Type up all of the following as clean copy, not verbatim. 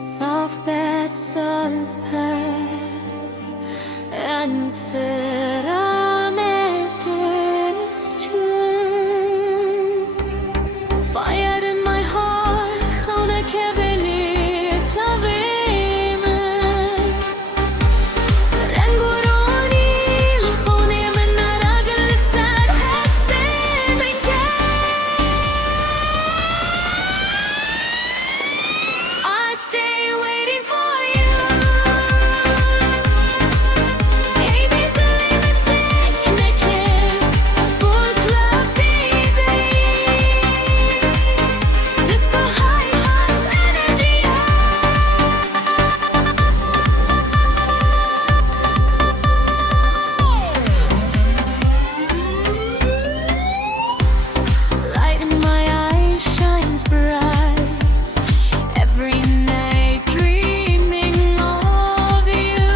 Soft bed, soft pads, and ceramic strewn. Fire in my heart, خونه که بلی تبیمه. رنگ و رونیل خونه من نراقل سر هسته بگه. I stay waiting for you. Hey baby, connection, full club baby. Disco high hearts energy. Light in my eyes shines bright. Every night dreaming of you.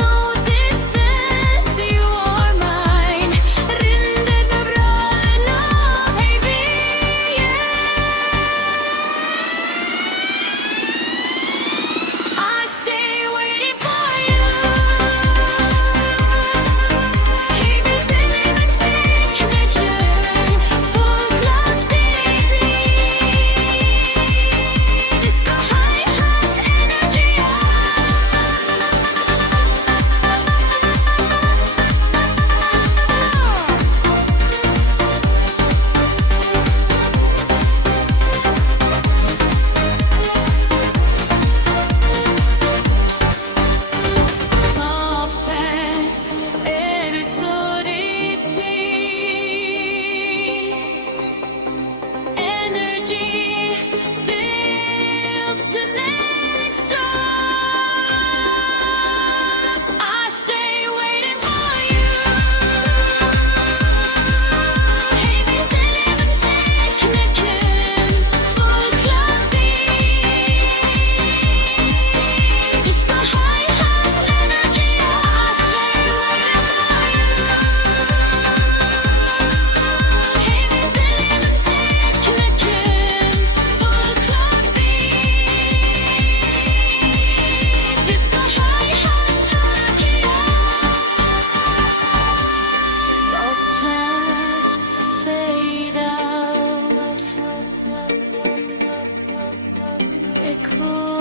No distance, you are mine. Rindet med bröderna, baby, yeah. I stay waiting for you. Hey baby, connection, full club baby. Disco high hearts energy. Soft beds, editorial beat. Energy builds to next drop. I stay waiting for you. Hey baby, connection, full club beat. Disco high hearts energy. I stay waiting for you. Hey baby, connection, full club beat. Disco high hearts energy. Soft pads fade out. Echo